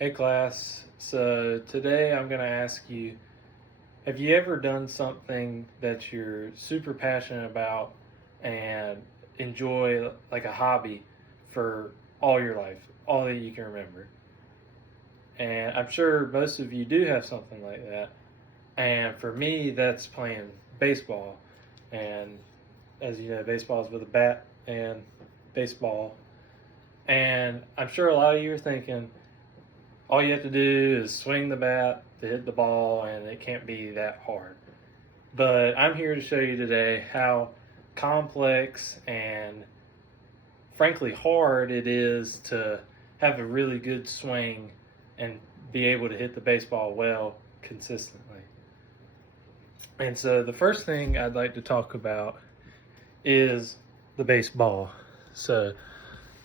Hey class, so today I'm going to ask you, have you ever done something that you're super passionate about and enjoy like a hobby for all your life, all that you can remember? And I'm sure most of you do have something like that. And for me, that's playing baseball. And as you know, baseball is with a bat and baseball. And I'm sure a lot of you are thinking, all you have to do is swing the bat to hit the ball, and it can't be that hard. But I'm here to show you today how complex and frankly hard it is to have a really good swing and be able to hit the baseball well consistently. And so the first thing I'd like to talk about is the baseball. So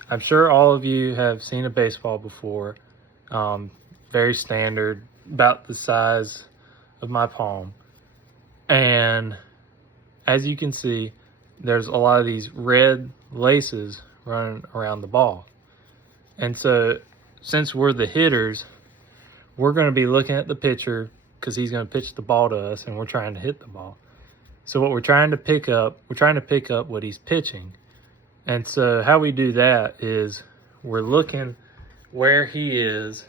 I'm sure all of you have seen a baseball before. Very standard, about the size of my palm. And as you can see, there's a lot of these red laces running around the ball. And so since we're the hitters, we're going to be looking at the pitcher because he's going to pitch the ball to us and we're trying to hit the ball. So what we're trying to pick up what he's pitching. And so how we do that is we're looking where he is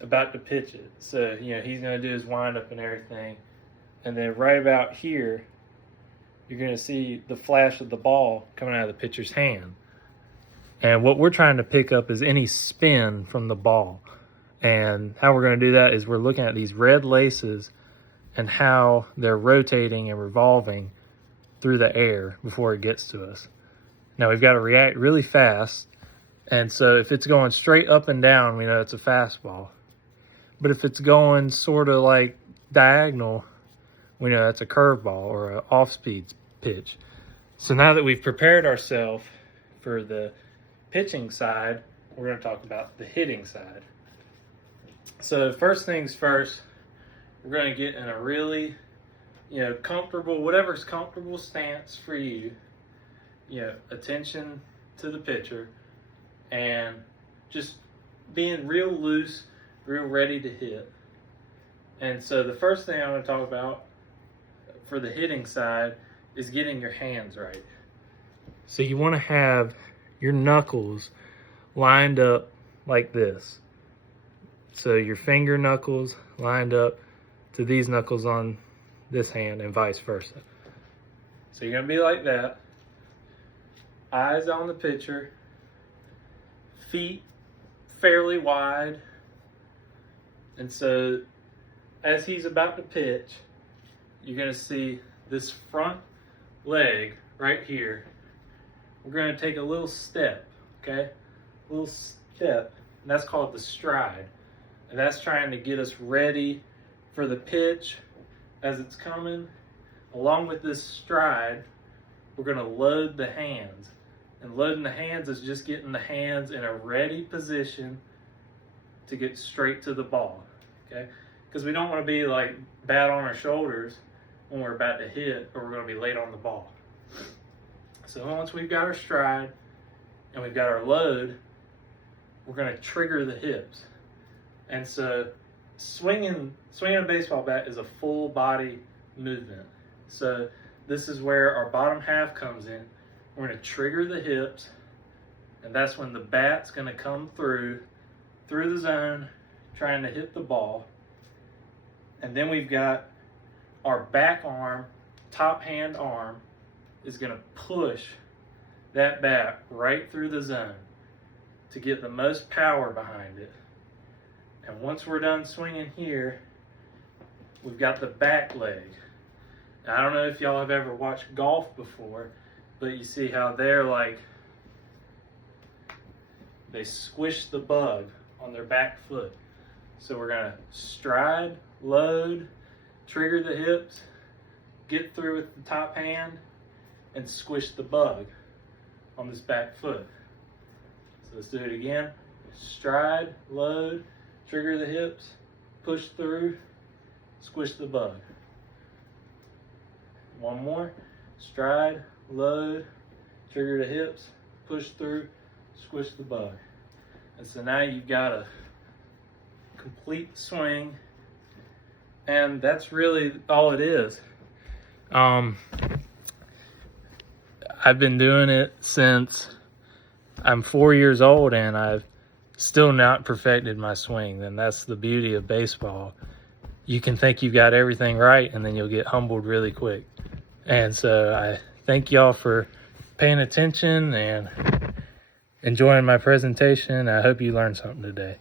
about to pitch it. So, he's going to do his windup and everything. And then right about here, you're going to see the flash of the ball coming out of the pitcher's hand. And what we're trying to pick up is any spin from the ball. And how we're going to do that is we're looking at these red laces and how they're rotating and revolving through the air before it gets to us. Now we've got to react really fast. And so if it's going straight up and down, we know it's a fastball. But if it's going sort of like diagonal, we know that's a curveball or an off-speed pitch. So now that we've prepared ourselves for the pitching side, we're going to talk about the hitting side. So first things first, we're going to get in a really, comfortable, whatever's comfortable stance for you. Attention to the pitcher and just being real loose, real ready to hit. And so the first thing I want to talk about for the hitting side is getting your hands right. So you want to have your knuckles lined up like this. So your finger knuckles lined up to these knuckles on this hand and vice versa. So you're going to be like that. Eyes on the pitcher. Feet fairly wide. And so as he's about to pitch, you're going to see this front leg right here. We're going to take a little step, okay? A little step, and that's called the stride. And that's trying to get us ready for the pitch as it's coming. Along with this stride, we're going to load the hands. And loading the hands is just getting the hands in a ready position to get straight to the ball, okay? Because we don't want to be like bat on our shoulders when we're about to hit, or we're going to be late on the ball. So once we've got our stride and we've got our load, we're going to trigger the hips. And so swinging a baseball bat is a full body movement. So this is where our bottom half comes in. We're going to trigger the hips, and that's when the bat's going to come through the zone, trying to hit the ball. And then we've got our back arm, top hand arm, is going to push that bat right through the zone to get the most power behind it. And once we're done swinging here, we've got the back leg. Now, I don't know if y'all have ever watched golf before, but you see how they squish the bug on their back foot. So we're going to stride, load, trigger the hips, get through with the top hand, and squish the bug on this back foot. So let's do it again. Stride, load, trigger the hips, push through, squish the bug. One more. Stride, load, trigger the hips, push through, squish the bug. And so now you've got a complete swing. And that's really all it is. I've been doing it since I'm 4 years old, and I've still not perfected my swing. And that's the beauty of baseball. You can think you've got everything right, and then you'll get humbled really quick. And so I thank y'all for paying attention and enjoying my presentation. I hope you learned something today.